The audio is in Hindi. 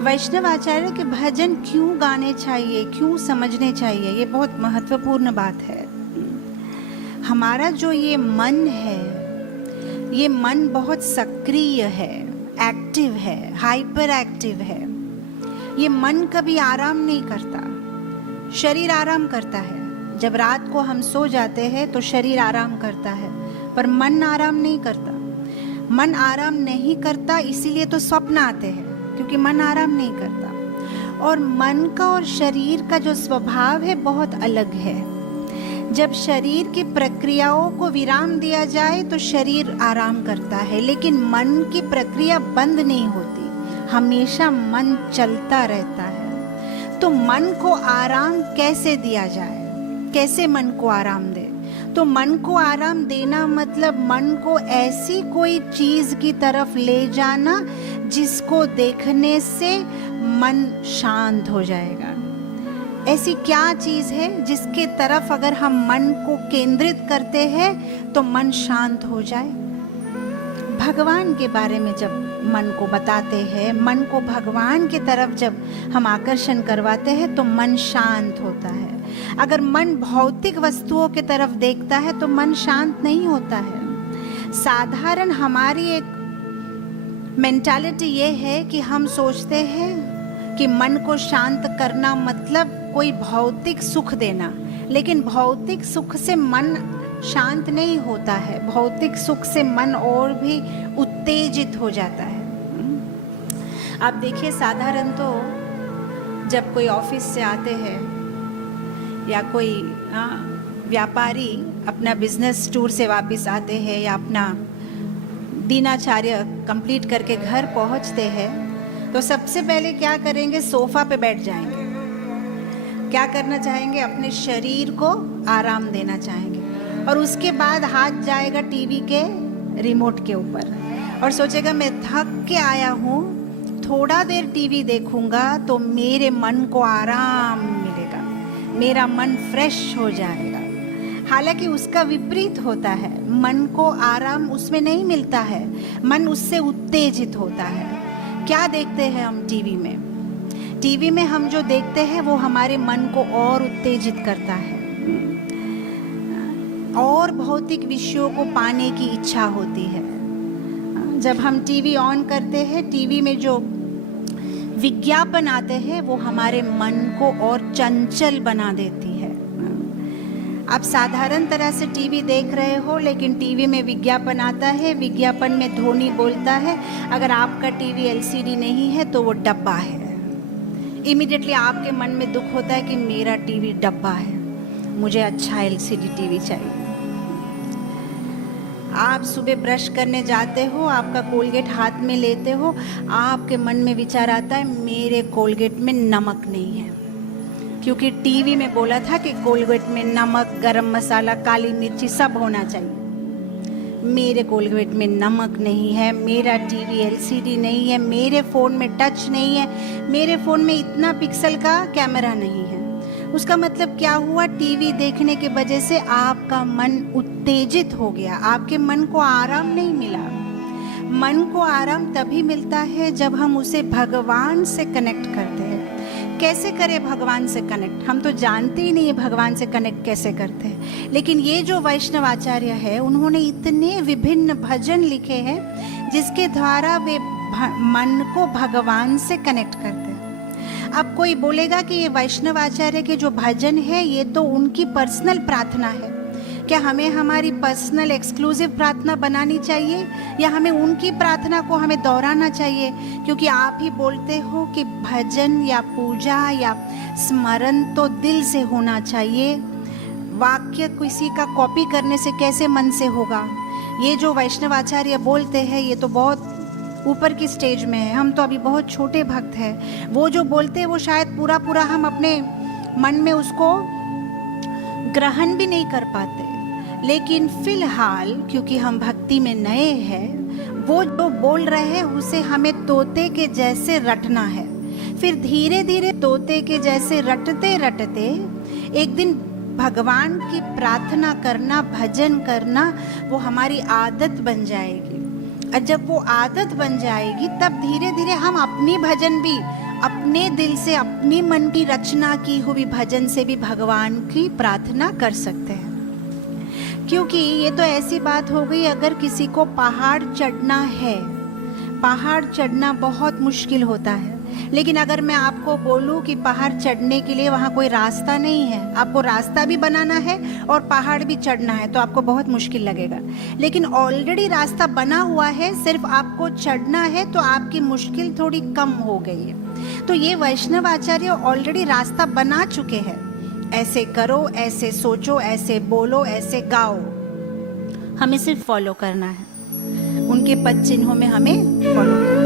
वैष्णव आचार्य के भजन क्यों गाने चाहिए, क्यों समझने चाहिए, ये बहुत महत्वपूर्ण बात है। हमारा जो ये मन है, ये मन बहुत सक्रिय है, एक्टिव है, हाइपर एक्टिव है। ये मन कभी आराम नहीं करता। शरीर आराम करता है, जब रात को हम सो जाते हैं तो शरीर आराम करता है, पर मन आराम नहीं करता। मन आराम नहीं करता, इसीलिए तो स्वप्न आते हैं, क्योंकि मन आराम नहीं करता। और मन का और शरीर का जो स्वभाव है बहुत अलग है। जब शरीर की प्रक्रियाओं को विराम दिया जाए तो शरीर आराम करता है, लेकिन मन की प्रक्रिया बंद नहीं होती, हमेशा मन चलता रहता है। तो मन को आराम कैसे दिया जाए, कैसे मन को आराम दे? तो मन को आराम देना मतलब मन को ऐसी कोई चीज की तरफ ले जाना जिसको देखने से मन शांत हो जाएगा। ऐसी क्या चीज है जिसके तरफ अगर हम मन को केंद्रित करते हैं तो मन शांत हो जाए? भगवान के बारे में जब मन को बताते हैं, मन को भगवान की तरफ जब हम आकर्षण करवाते हैं तो मन शांत होता है। अगर मन भौतिक वस्तुओं की तरफ देखता है तो मन शांत नहीं होता है। साधारण हमारी एक मेंटालिटी ये है कि हम सोचते हैं कि मन को शांत करना मतलब कोई भौतिक सुख देना, लेकिन भौतिक सुख से मन शांत नहीं होता है। भौतिक सुख से मन और भी उत्तेजित हो जाता है। आप देखिए, साधारण तो जब कोई ऑफिस से आते हैं या कोई व्यापारी अपना बिजनेस टूर से वापस आते हैं या अपना दिनाचर्या कंप्लीट करके घर पहुंचते हैं, तो सबसे पहले क्या करेंगे? सोफा पे बैठ जाएंगे। क्या करना चाहेंगे? अपने शरीर को आराम देना चाहेंगे, और उसके बाद हाथ जाएगा टीवी के रिमोट के ऊपर और सोचेगा मैं थक के आया हूँ, थोड़ा देर टीवी देखूंगा तो मेरे मन को आराम मिलेगा, मेरा मन फ्रेश हो जाएगा। हालांकि उसका विपरीत होता है, मन को आराम उसमें नहीं मिलता है, मन उससे उत्तेजित होता है। क्या देखते हैं हम टीवी में? टीवी में हम जो देखते हैं वो हमारे मन को और उत्तेजित करता है, और भौतिक विषयों को पाने की इच्छा होती है। जब हम टीवी ऑन करते हैं, टीवी में जो विज्ञापन आते हैं वो हमारे मन को और चंचल बना देती है। आप साधारण तरह से टीवी देख रहे हो, लेकिन टीवी में विज्ञापन आता है, विज्ञापन में ध्वनि बोलता है, अगर आपका टीवी एलसीडी नहीं है तो वो डब्बा है। इमीडिएटली आपके मन में दुख होता है कि मेरा टीवी डब्बा है, मुझे अच्छा एलसीडी टीवी चाहिए। आप सुबह ब्रश करने जाते हो, आपका कोलगेट हाथ में लेते हो, आपके मन में विचार आता है मेरे कोलगेट में नमक नहीं है, क्योंकि टीवी में बोला था कि कोलगेट में नमक, गरम मसाला, काली मिर्ची सब होना चाहिए। मेरे कोलगेट में नमक नहीं है, मेरा टीवी एलसीडी नहीं है, मेरे फ़ोन में टच नहीं है, मेरे फ़ोन में इतना पिक्सल का कैमरा नहीं है। उसका मतलब क्या हुआ? टीवी देखने के वजह से आपका मन उत्तेजित हो गया, आपके मन को आराम नहीं मिला। मन को आराम तभी मिलता है जब हम उसे भगवान से कनेक्ट करते हैं। कैसे करें भगवान से कनेक्ट? हम तो जानते ही नहीं है भगवान से कनेक्ट कैसे करते हैं। लेकिन ये जो वैष्णव आचार्य है, उन्होंने इतने विभिन्न भजन लिखे हैं जिसके द्वारा वे मन को भगवान से कनेक्ट करते हैं। अब कोई बोलेगा कि ये वैष्णव आचार्य के जो भजन है ये तो उनकी पर्सनल प्रार्थना है, क्या हमें हमारी पर्सनल एक्सक्लूसिव प्रार्थना बनानी चाहिए, या हमें उनकी प्रार्थना को हमें दोहराना चाहिए? क्योंकि आप ही बोलते हो कि भजन या पूजा या स्मरण तो दिल से होना चाहिए, वाक्य किसी का कॉपी करने से कैसे मन से होगा? ये जो वैष्णव आचार्य बोलते हैं ये तो बहुत ऊपर की स्टेज में है, हम तो अभी बहुत छोटे भक्त हैं। वो जो बोलते हैं वो शायद पूरा पूरा हम अपने मन में उसको ग्रहण भी नहीं कर पाते, लेकिन फिलहाल क्योंकि हम भक्ति में नए हैं, वो जो बोल रहे हैं उसे हमें तोते के जैसे रटना है। फिर धीरे धीरे तोते के जैसे रटते रटते एक दिन भगवान की प्रार्थना करना, भजन करना वो हमारी आदत बन जाएगी। और जब वो आदत बन जाएगी तब धीरे धीरे हम अपनी भजन भी अपने दिल से अपने मन की रचना की हुई भजन से भी भगवान की प्रार्थना कर सकते हैं। क्योंकि ये तो ऐसी बात हो गई, अगर किसी को पहाड़ चढ़ना है, पहाड़ चढ़ना बहुत मुश्किल होता है, लेकिन अगर मैं आपको बोलूं कि पहाड़ चढ़ने के लिए वहाँ कोई रास्ता नहीं है, आपको रास्ता भी बनाना है और पहाड़ भी चढ़ना है, तो आपको बहुत मुश्किल लगेगा। लेकिन ऑलरेडी रास्ता बना हुआ है, सिर्फ आपको चढ़ना है, तो आपकी मुश्किल थोड़ी कम हो गई है। तो ये वैष्णव आचार्य ऑलरेडी रास्ता बना चुके हैं। ऐसे करो, ऐसे सोचो, ऐसे बोलो, ऐसे गाओ, हमें सिर्फ फॉलो करना है, उनके पद चिन्हों में हमें फॉलो करना है।